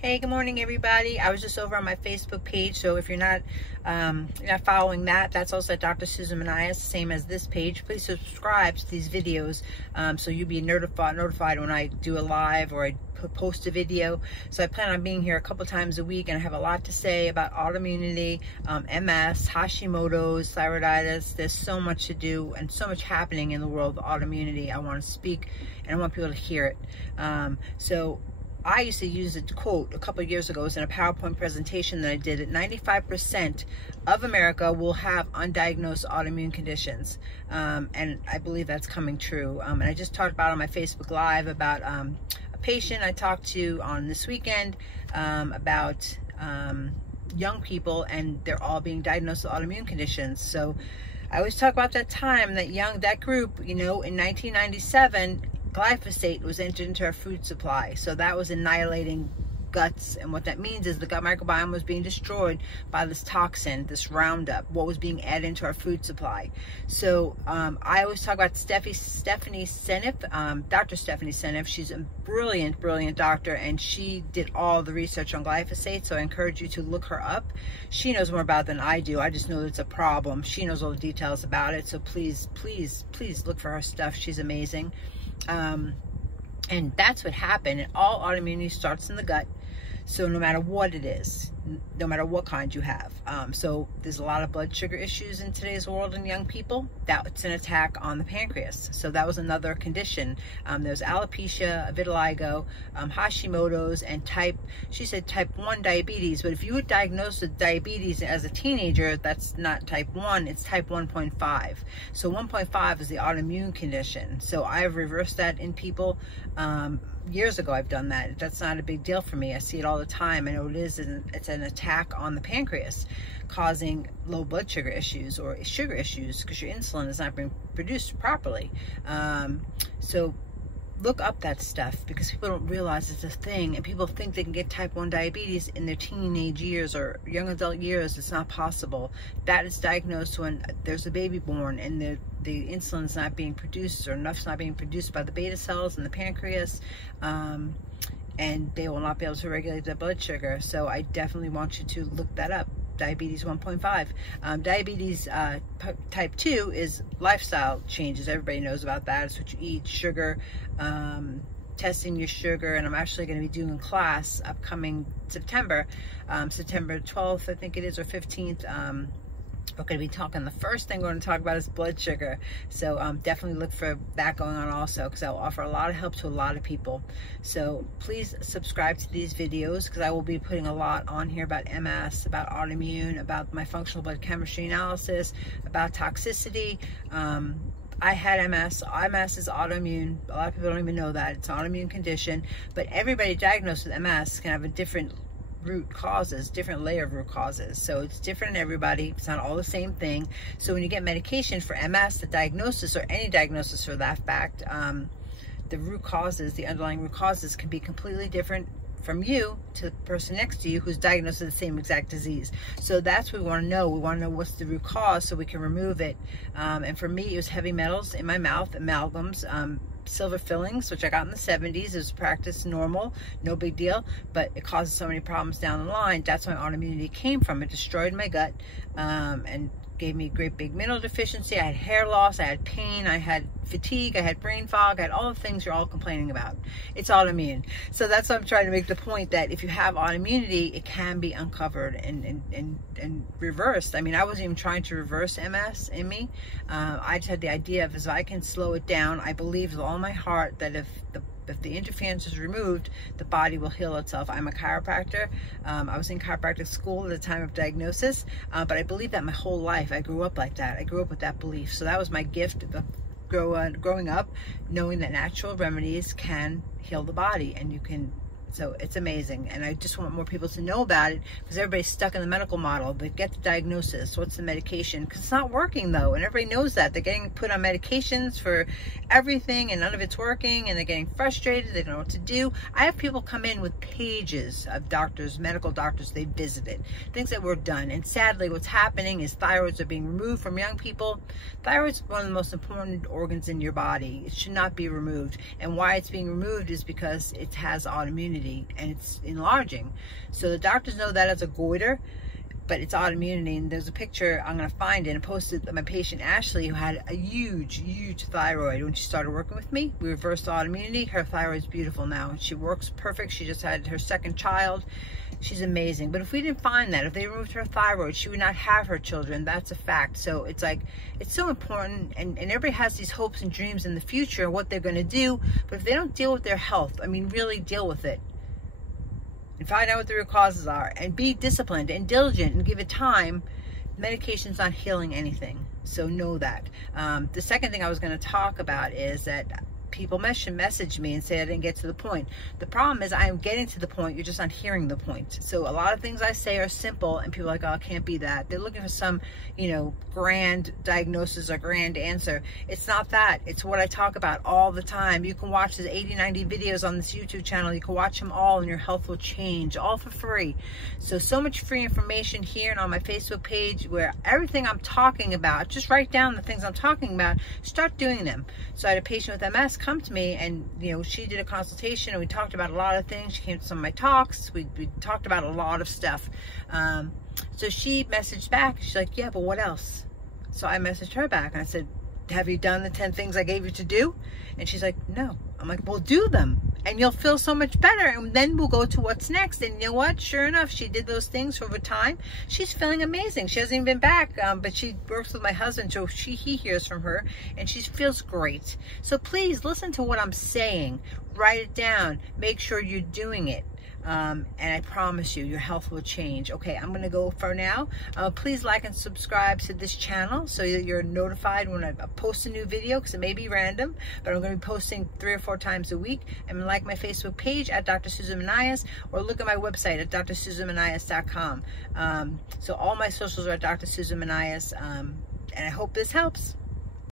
Hey, good morning, everybody. I was just over on my Facebook page, so if you're not following that, that's also at Dr. Susan Manias, same as this page. Please subscribe to these videos so you'll be notified when I do a live or I post a video. So I plan on being here a couple times a week, and I have a lot to say about autoimmunity, MS, Hashimoto's, thyroiditis. There's so much to do and so much happening in the world of autoimmunity. I want to speak and I want people to hear it. So I used to use a quote a couple of years ago. It was in a PowerPoint presentation that I did, that 95% of America will have undiagnosed autoimmune conditions. And I believe that's coming true. And I just talked about on my Facebook Live about a patient I talked to on this weekend about young people, and they're all being diagnosed with autoimmune conditions. So I always talk about that time, that group, in 1997, glyphosate was entered into our food supply. So that was annihilating guts, and what that means is the gut microbiome was being destroyed by this toxin, this Roundup, what was being added into our food supply. So I always talk about Stephanie Seneff, Dr. Stephanie Seneff. She's a brilliant doctor, and she did all the research on glyphosate, so I encourage you to look her up. She knows more about it than I do. I just know that it's a problem. She knows all the details about it, so please look for her stuff. She's amazing. And that's what happened. All autoimmunity starts in the gut. So no matter what it is, no matter what kind you have. So there's a lot of blood sugar issues in today's world in young people. That's an attack on the pancreas. So that was another condition. There's alopecia, vitiligo, Hashimoto's, and type 1 diabetes. But if you were diagnosed with diabetes as a teenager, that's not type 1, it's type 1.5. So 1.5 is the autoimmune condition. So I've reversed that in people. Years ago I've done that. That's not a big deal for me. I see it all the time. I know it is, and it's an attack on the pancreas, causing low blood sugar issues or sugar issues because your insulin is not being produced properly. So look up that stuff, because people don't realize it's a thing, and people think they can get type 1 diabetes in their teenage years or young adult years. It's not possible. That is diagnosed when there's a baby born and the insulin is not being produced, or enough's not being produced by the beta cells in the pancreas, and they will not be able to regulate their blood sugar. So I definitely want you to look that up. Diabetes 1.5. Diabetes type 2 is lifestyle changes. Everybody knows about that. It's what you eat, sugar, testing your sugar, and I'm actually going to be doing a class upcoming September 12th, I think it is, or 15th. We're going to be talking, the first thing we're going to talk about is blood sugar. So definitely look for that going on also, because that will offer a lot of help to a lot of people. So please subscribe to these videos, because I will be putting a lot on here about MS, about autoimmune, about my functional blood chemistry analysis, about toxicity. I had MS. MS is autoimmune. A lot of people don't even know that. It's an autoimmune condition. But everybody diagnosed with MS can have a different root causes, different layer of root causes. So it's different in everybody. It's not all the same thing. So when you get medication for MS, the diagnosis, or any diagnosis for that fact, the root causes, the underlying root causes, can be completely different from you to the person next to you who's diagnosed with the same exact disease. So that's what we want to know. We want to know what's the root cause so we can remove it. And for me, it was heavy metals in my mouth, amalgams, silver fillings, which I got in the 70s. It was practiced normal, no big deal, but it causes so many problems down the line. That's why autoimmunity came from. It destroyed my gut and gave me great big mineral deficiency. I had hair loss, I had pain, I had fatigue, I had brain fog, I had all the things you're all complaining about. It's autoimmune. So that's why I'm trying to make the point that if you have autoimmunity, it can be uncovered and reversed. I mean, I wasn't even trying to reverse MS in me. I just had the idea of, if I can slow it down, I believe with all my heart that if the interference is removed, the body will heal itself. I'm a chiropractor. I was in chiropractic school at the time of diagnosis, but I believe that my whole life. I grew up like that. I grew up with that belief. So that was my gift of growing up, knowing that natural remedies can heal the body, and you can. So it's amazing, and I just want more people to know about it, because everybody's stuck in the medical model. They get the diagnosis, what's the medication, because it's not working though, and everybody knows that. They're getting put on medications for everything, and none of it's working, and they're getting frustrated. They don't know what to do. I have people come in with pages of doctors, medical doctors they visited, things that were done, and sadly what's happening is thyroids are being removed from young people. Thyroid's one of the most important organs in your body. It should not be removed, and why it's being removed is because it has autoimmunity autoimmunity, and it's enlarging. So the doctors know that as a goiter, but it's autoimmunity. And there's a picture I'm going to find it and post it. My patient Ashley, who had a huge thyroid when she started working with me, we reversed autoimmunity. Her thyroid's beautiful now. She works perfect. She just had her second child. She's amazing. But if we didn't find that, if they removed her thyroid, she would not have her children. That's a fact. So it's like, it's so important, and everybody has these hopes and dreams in the future of what they're going to do. But if they don't deal with their health, I mean, really deal with it and find out what the root causes are, and be disciplined and diligent and give it time, medication's not healing anything. So know that. The second thing I was going to talk about is that people message me and say I didn't get to the point. The problem is I'm getting to the point, you're just not hearing the point. So a lot of things I say are simple, and people are like, oh, it can't be that. They're looking for some, you know, grand diagnosis or grand answer. It's not that. It's what I talk about all the time. You can watch the 80-90 videos on this YouTube channel. You can watch them all, and your health will change, all for free. So much free information here and on my Facebook page, where everything I'm talking about, just write down the things I'm talking about, start doing them. So I had a patient with MS come to me, and you know, she did a consultation and we talked about a lot of things. She came to some of my talks. We talked about a lot of stuff. So she messaged back. She's like, yeah, but what else? So I messaged her back and I said, have you done the 10 things I gave you to do? And she's like, no. I'm like, well, do them and you'll feel so much better, and then we'll go to what's next. And you know what? Sure enough, she did those things over time. She's feeling amazing. She hasn't even been back, but she works with my husband, so he hears from her, and she feels great. So please listen to what I'm saying. Write it down. Make sure you're doing it. And I promise you, your health will change. Okay, I'm going to go for now. Please like and subscribe to this channel so that you're notified when I post a new video, because it may be random, but I'm going to be posting 3 or 4 times a week. And like my Facebook page at Dr. Susan Manias, or look at my website at drsusanmanias.com. So all my socials are at Dr. Susan Manias, and I hope this helps.